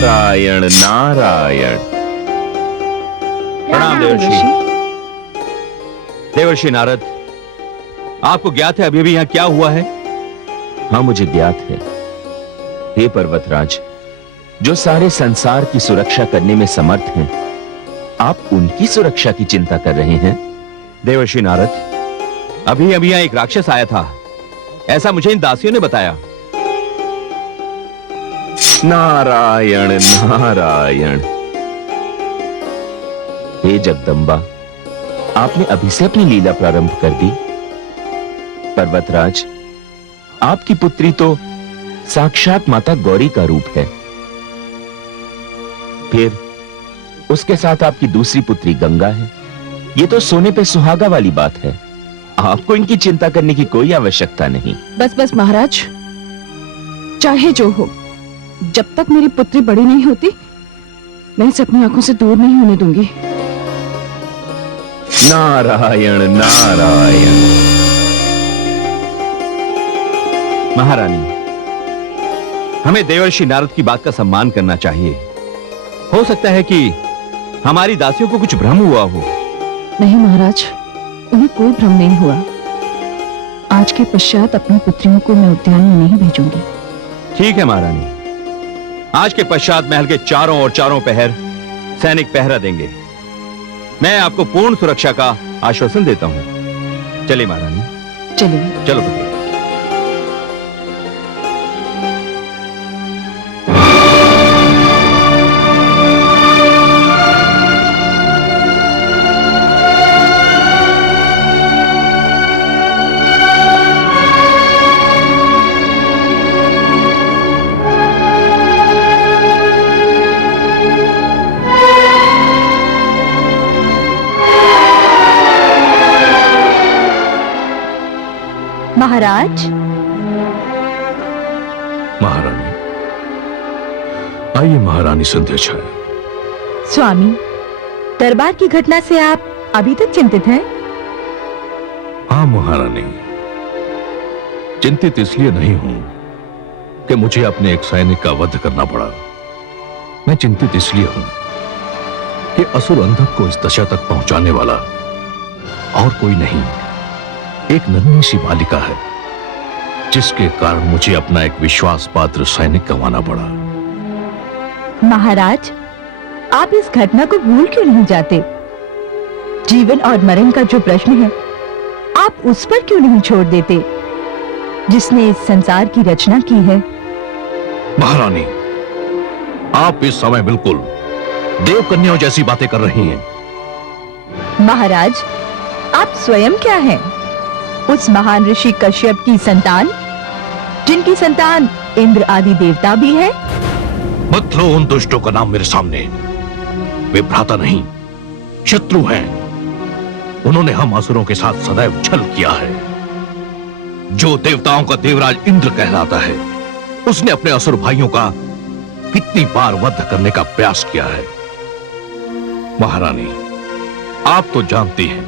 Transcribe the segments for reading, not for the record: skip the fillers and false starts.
नारायण नारायण। प्रणाम देवर्षि। देवर्षि नारद, आपको ज्ञात है अभी अभी यहां क्या हुआ है? हाँ, मुझे ज्ञात है। हे पर्वतराज, जो सारे संसार की सुरक्षा करने में समर्थ हैं, आप उनकी सुरक्षा की चिंता कर रहे हैं। देवर्षि नारद, अभी अभी यहां एक राक्षस आया था, ऐसा मुझे इन दासियों ने बताया। नारायण नारायण। हे जगदम्बा, आपने अभी से अपनी लीला प्रारंभ कर दी। पर्वतराज, आपकी पुत्री तो साक्षात माता गौरी का रूप है। फिर उसके साथ आपकी दूसरी पुत्री गंगा है। ये तो सोने पे सुहागा वाली बात है। आपको इनकी चिंता करने की कोई आवश्यकता नहीं। बस बस महाराज, चाहे जो हो, जब तक मेरी पुत्री बड़ी नहीं होती, मैं इसे अपनी आंखों से दूर नहीं होने दूंगी। नारायण नारायण। महारानी, हमें देवर्षि नारद की बात का सम्मान करना चाहिए। हो सकता है कि हमारी दासियों को कुछ भ्रम हुआ हो। नहीं महाराज, उन्हें कोई भ्रम नहीं हुआ। आज के पश्चात अपनी पुत्रियों को मैं उद्यान में नहीं भेजूंगी। ठीक है महारानी, आज के पश्चात महल के चारों और चारों पहर सैनिक पहरा देंगे। मैं आपको पूर्ण सुरक्षा का आश्वासन देता हूं। चलिए महारानी। चलिए। चलो पुत्री। महाराज। महारानी, आइए महारानी संध्या छाया। स्वामी, दरबार की घटना से आप अभी तक चिंतित हैं? हाँ महारानी, चिंतित इसलिए नहीं हूं कि मुझे अपने एक सैनिक का वध करना पड़ा। मैं चिंतित इसलिए हूं कि असुर अंधक को इस दशा तक पहुंचाने वाला और कोई नहीं, एक नन्ही सी बालिका है, जिसके कारण मुझे अपना एक विश्वास पात्र सैनिक गंवाना पड़ा। महाराज, आप इस घटना को भूल क्यों नहीं जाते? जीवन और मरण का जो प्रश्न है, आप उस पर क्यों नहीं छोड़ देते, जिसने इस संसार की रचना की है? महारानी, आप इस समय बिल्कुल देवकन्याओं जैसी बातें कर रही हैं। महाराज, आप स्वयं क्या हैं? उस महान ऋषि कश्यप की संतान, जिनकी संतान इंद्र आदि देवता भी है। मत लो उन दुष्टों का नाम मेरे सामने। वे भ्राता नहीं, शत्रु हैं। उन्होंने हम असुरों के साथ सदैव छल किया है। जो देवताओं का देवराज इंद्र कहलाता है, उसने अपने असुर भाइयों का कितनी बार वध करने का प्रयास किया है। महारानी, आप तो जानती हैं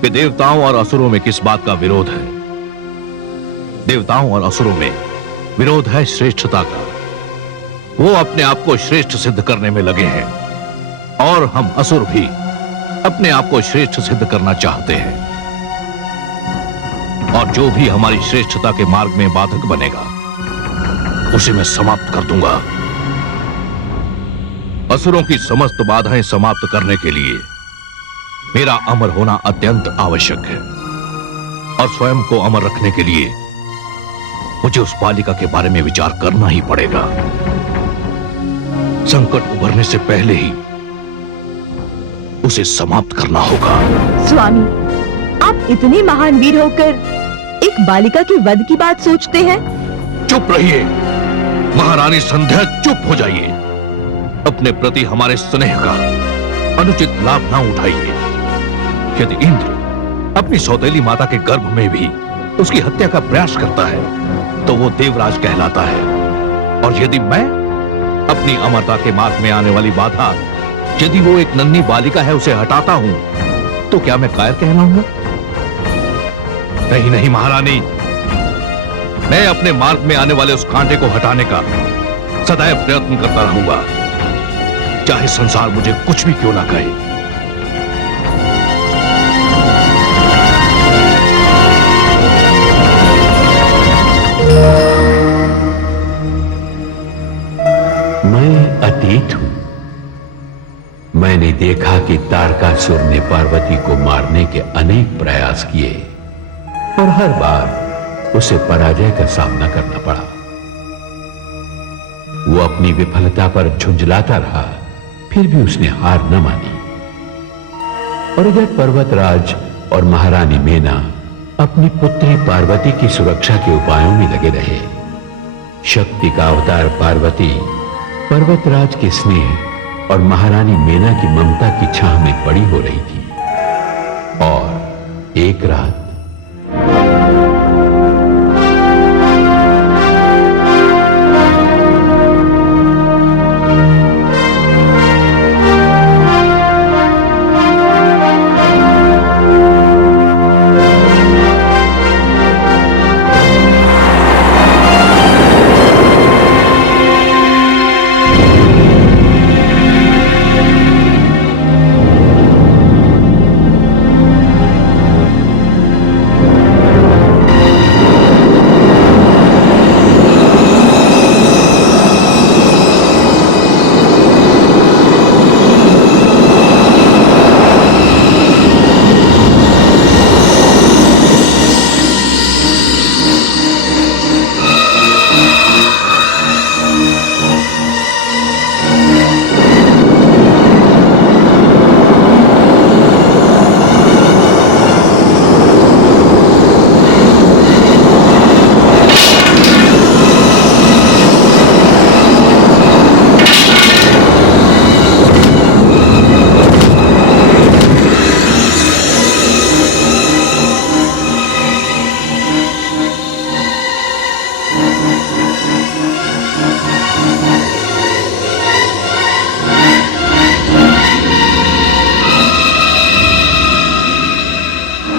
कि देवताओं और असुरों में किस बात का विरोध है। देवताओं और असुरों में विरोध है श्रेष्ठता का। वो अपने आप को श्रेष्ठ सिद्ध करने में लगे हैं, और हम असुर भी अपने आप को श्रेष्ठ सिद्ध करना चाहते हैं। और जो भी हमारी श्रेष्ठता के मार्ग में बाधक बनेगा, उसे मैं समाप्त कर दूंगा। असुरों की समस्त बाधाएं समाप्त करने के लिए मेरा अमर होना अत्यंत आवश्यक है, और स्वयं को अमर रखने के लिए मुझे उस बालिका के बारे में विचार करना ही पड़ेगा। संकट उभरने से पहले ही उसे समाप्त करना होगा। स्वामी, आप इतने महान वीर होकर एक बालिका की वध की बात सोचते हैं? चुप रहिए महारानी संध्या, चुप हो जाइए। अपने प्रति हमारे स्नेह का अनुचित लाभ ना उठाइए। यदि इंद्र अपनी सौतेली माता के गर्भ में भी उसकी हत्या का प्रयास करता है, तो वो देवराज कहलाता है। और यदि मैं अपनी अमरता के मार्ग में आने वाली बाधा, यदि वो एक नन्ही बालिका है, उसे हटाता हूं, तो क्या मैं कायर कहलाऊंगा? नहीं नहीं महारानी, मैं अपने मार्ग में आने वाले उस कांटे को हटाने का सदैव प्रयत्न करता रहूंगा, चाहे संसार मुझे कुछ भी क्यों ना कहे। मैं अतीत हूं। मैंने देखा कि तारकासुर ने पार्वती को मारने के अनेक प्रयास किए और हर बार उसे पराजय का सामना करना पड़ा। वो अपनी विफलता पर झुंझलाता रहा, फिर भी उसने हार न मानी। और इधर पर्वतराज और महारानी मेना अपनी पुत्री पार्वती की सुरक्षा के उपायों में लगे रहे। शक्ति का अवतार पार्वती पर्वतराज के स्नेह और महारानी मेना की ममता की छाह में बड़ी हो रही थी। और एक रात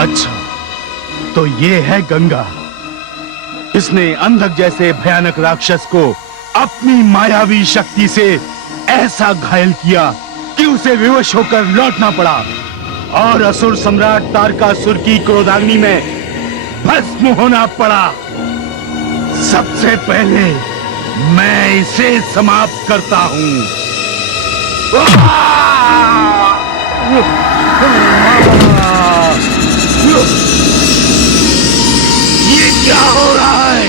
अच्छा, तो ये है गंगा। इसने अंधक जैसे भयानक राक्षस को अपनी मायावी शक्ति से ऐसा घायल किया कि उसे विवश होकर लौटना पड़ा और असुर सम्राट तारकासुर की क्रोधाग्नि में भस्म होना पड़ा। सबसे पहले मैं इसे समाप्त करता हूं। ये क्या हो रहा है?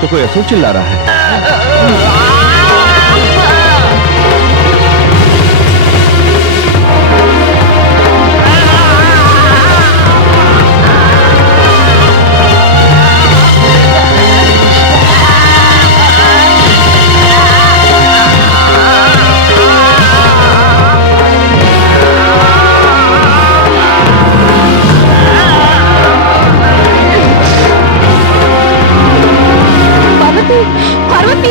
तो कोई असुर चिल्ला रहा है। पार्वती,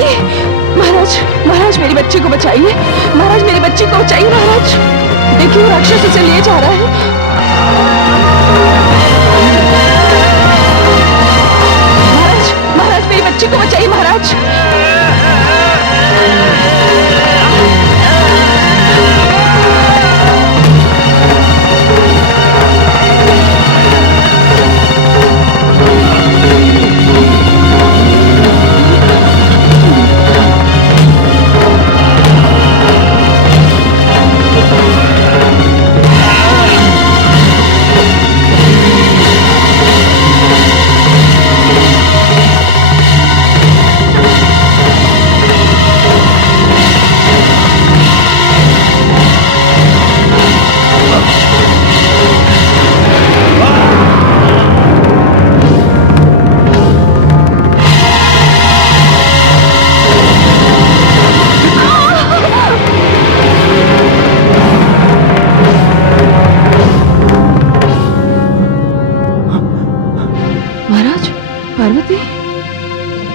महाराज, महाराज मेरी बच्ची को बचाइए, महाराज मेरी बच्ची को बचाइए, महाराज। देखिए वो राक्षस उसे ले जा रहा है। महाराज, महाराज मेरी बच्ची को बचाइए, महाराज।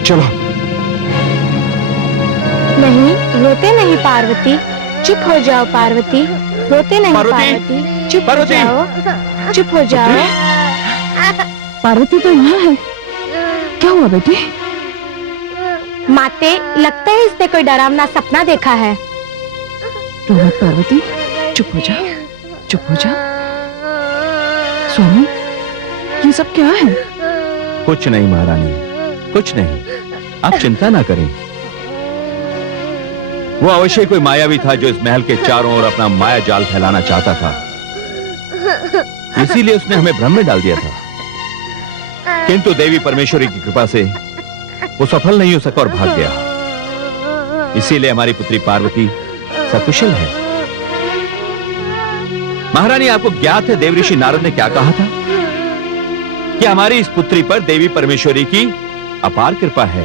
चलो। नहीं, रोते नहीं पार्वती, चुप हो जाओ पार्वती, रोते नहीं पार्वती, चुप हो जाओ, चुप हो जाओ। पार्वती तो यहाँ है, क्या हुआ बेटी? माते, लगता है इसने कोई डरावना सपना देखा है। रो मत पार्वती, चुप हो जा, चुप हो जा। स्वामी, ये सब क्या है? कुछ नहीं महारानी, कुछ नहीं, आप चिंता ना करें। वो अवश्य कोई मायावी था जो इस महल के चारों ओर अपना माया जाल फैलाना चाहता था, इसीलिए उसने हमें भ्रम में डाल दिया था। किंतु देवी परमेश्वरी की कृपा से वो सफल नहीं हो सका और भाग गया। इसीलिए हमारी पुत्री पार्वती सकुशल है। महारानी, आपको ज्ञात है देवऋषि नारद ने क्या कहा था कि हमारी इस पुत्री पर देवी परमेश्वरी की अपार कृपा है,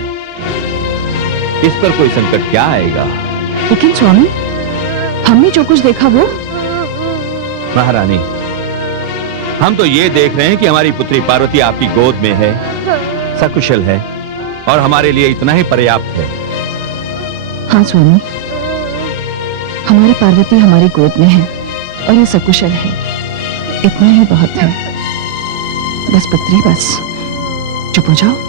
इस पर कोई संकट क्या आएगा। लेकिन स्वामी, हमने जो कुछ देखा वो। महारानी, हम तो ये देख रहे हैं कि हमारी पुत्री पार्वती आपकी गोद में है, सकुशल है, और हमारे लिए इतना ही पर्याप्त है। हाँ स्वामी, हमारी पार्वती हमारी गोद में है और ये सकुशल है, इतना ही बहुत है। बस पुत्री, बस चुप हो जाओ।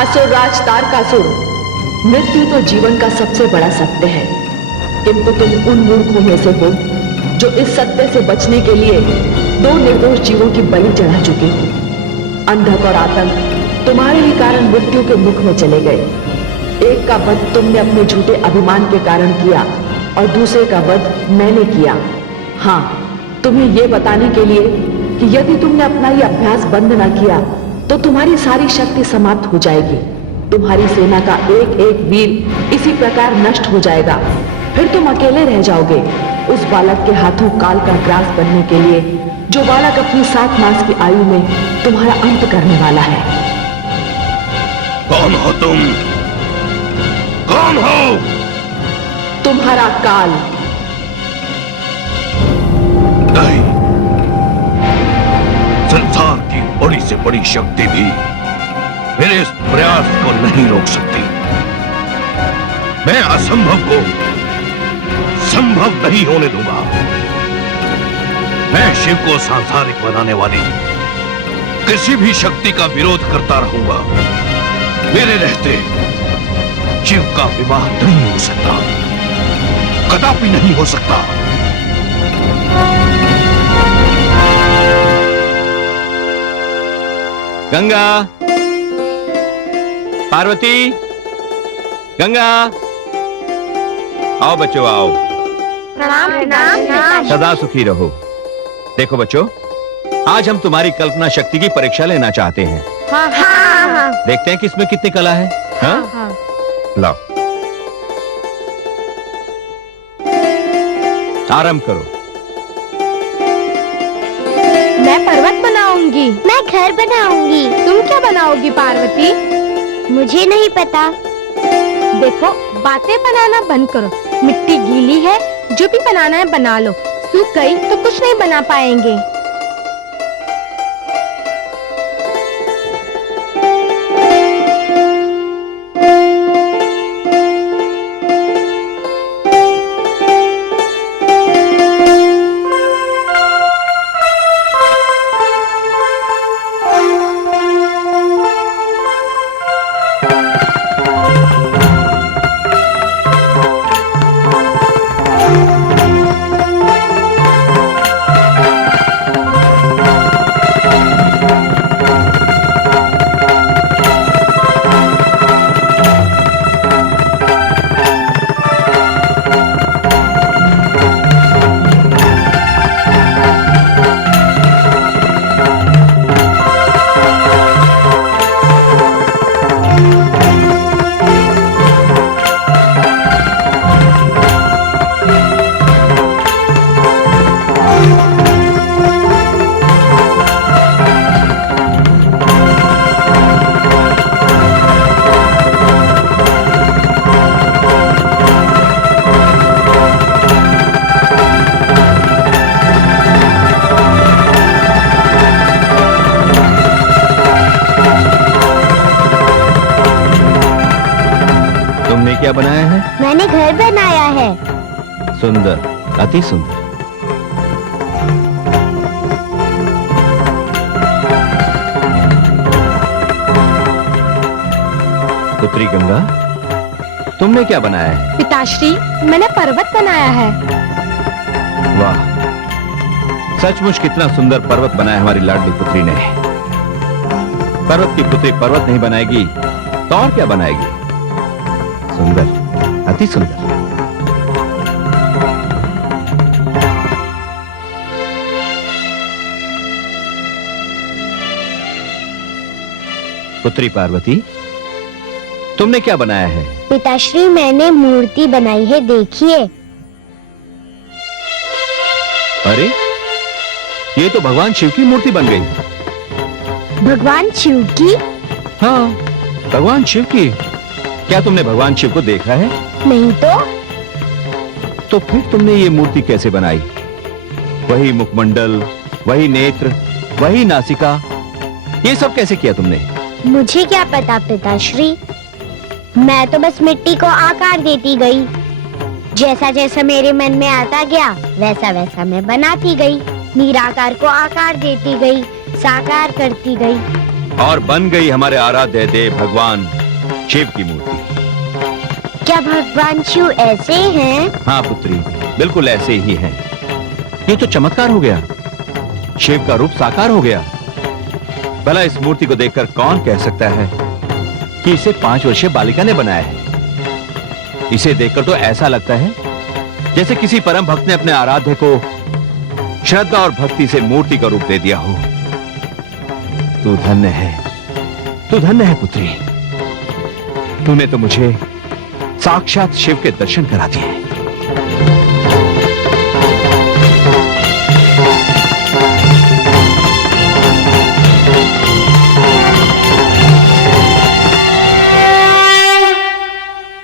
असुरराज तारकासुर, मृत्यु तो जीवन का सबसे बड़ा सत्य है, किंतु तुम उन मूर्खों में से हो जो इस सत्य से बचने के लिए दो निर्दोष जीवों की बलि चढ़ा चुके हो। अंधक और आतंक तुम्हारे ही कारण मृत्यु के मुख में चले गए। एक का वध तुमने अपने झूठे अभिमान के कारण किया और दूसरे का वध मैंने किया। हाँ, तुम्हें यह बताने के लिए कि यदि तुमने अपना ये अभ्यास बंद न किया तो तुम्हारी सारी शक्ति समाप्त हो जाएगी। तुम्हारी सेना का एक एक वीर इसी प्रकार नष्ट हो जाएगा। फिर तुम अकेले रह जाओगे उस बालक के हाथों काल का ग्रास बनने के लिए, जो बालक अपनी 7 मास की आयु में तुम्हारा अंत करने वाला है। कौन हो तुम? कौन हो? तुम्हारा काल। नहीं, संसार की बड़ी से बड़ी शक्ति भी मेरे इस प्रयास को नहीं रोक सकती। मैं असंभव को संभव नहीं होने दूंगा। मैं शिव को सांसारिक बनाने वाली किसी भी शक्ति का विरोध करता रहूंगा। मेरे रहते शिव का विवाह नहीं हो सकता, कदापि नहीं हो सकता। गंगा, पार्वती, गंगा, आओ बच्चों आओ। प्रणाम प्रणाम प्रणाम। सदा सुखी रहो। देखो बच्चों, आज हम तुम्हारी कल्पना शक्ति की परीक्षा लेना चाहते हैं। हाँ हाँ हाँ। देखते हैं कि इसमें कितनी कला है। हाँ? हाँ। लाओ, आरंभ करो। मैं पर्वत बनाऊंगी। मैं घर बनाऊंगी। तुम क्या बनाओगी पार्वती? मुझे नहीं पता। देखो, बातें बनाना बंद करो। मिट्टी गीली है, जो भी बनाना है बना लो। सूख गई तो कुछ नहीं बना पाएंगे। क्या बनाया है? मैंने घर बनाया है। सुंदर, अति सुंदर। पुत्री गंगा, तुमने क्या बनाया है? पिताश्री, मैंने पर्वत बनाया है। वाह, सचमुच कितना सुंदर पर्वत बनाया हमारी लाडली पुत्री ने। पर्वत की पुत्री पर्वत नहीं बनाएगी तो और क्या बनाएगी? सुंदर, अति सुंदर। पुत्री पार्वती, तुमने क्या बनाया है? पिताश्री, मैंने मूर्ति बनाई है, देखिए। अरे, ये तो भगवान शिव की मूर्ति बन गई। भगवान शिव की? हाँ, भगवान शिव की। क्या तुमने भगवान शिव को देखा है? नहीं तो फिर तुमने ये मूर्ति कैसे बनाई? वही मुखमंडल, वही नेत्र, वही नासिका, ये सब कैसे किया तुमने? मुझे क्या पता पिताश्री, मैं तो बस मिट्टी को आकार देती गई। जैसा जैसा मेरे मन में आता गया वैसा वैसा मैं बनाती गई। निराकार को आकार देती गई, साकार करती गई, और बन गई हमारे आराध्य देव भगवान शिव की मूर्ति। क्या भगवान शिव ऐसे हैं? हाँ पुत्री, बिल्कुल ऐसे ही हैं। ये तो चमत्कार हो गया, शिव का रूप साकार हो गया। भला इस मूर्ति को देखकर कौन कह सकता है कि इसे 5 वर्षीय बालिका ने बनाया है? इसे देखकर तो ऐसा लगता है जैसे किसी परम भक्त ने अपने आराध्य को श्रद्धा और भक्ति से मूर्ति का रूप दे दिया हो। तू धन्य है, तू धन्य है पुत्री। तूने तो मुझे साक्षात शिव के दर्शन करा दिए।